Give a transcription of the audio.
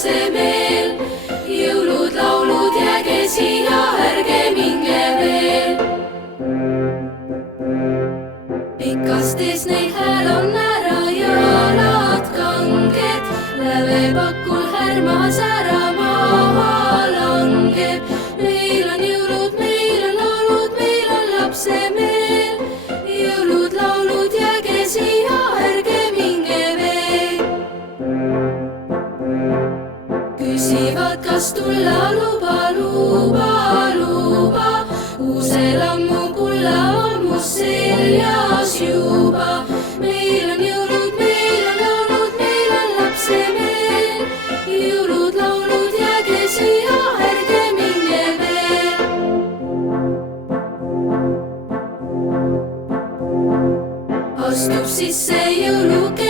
lapsemeel. Jõulud, laulud, jääge siia, ärge minge veel. Pikastes neid hääl on ära, jalad kanged, lävepakul härmas ära maha langeb. Meil on jõulud, meil on laulud, meil on lapsemeel. Jõulud, laulud, jääge siia, ärge minge veel. Küsivad, kas tulla, luba, luba, luba. Uusel ammu kulla ammus seljas juba. Meil on jõulud, meil on laulud, meil on lapsemeel. Jõulud, laulud, jääge siia, ärge minge veel. Astub sisse jõuluke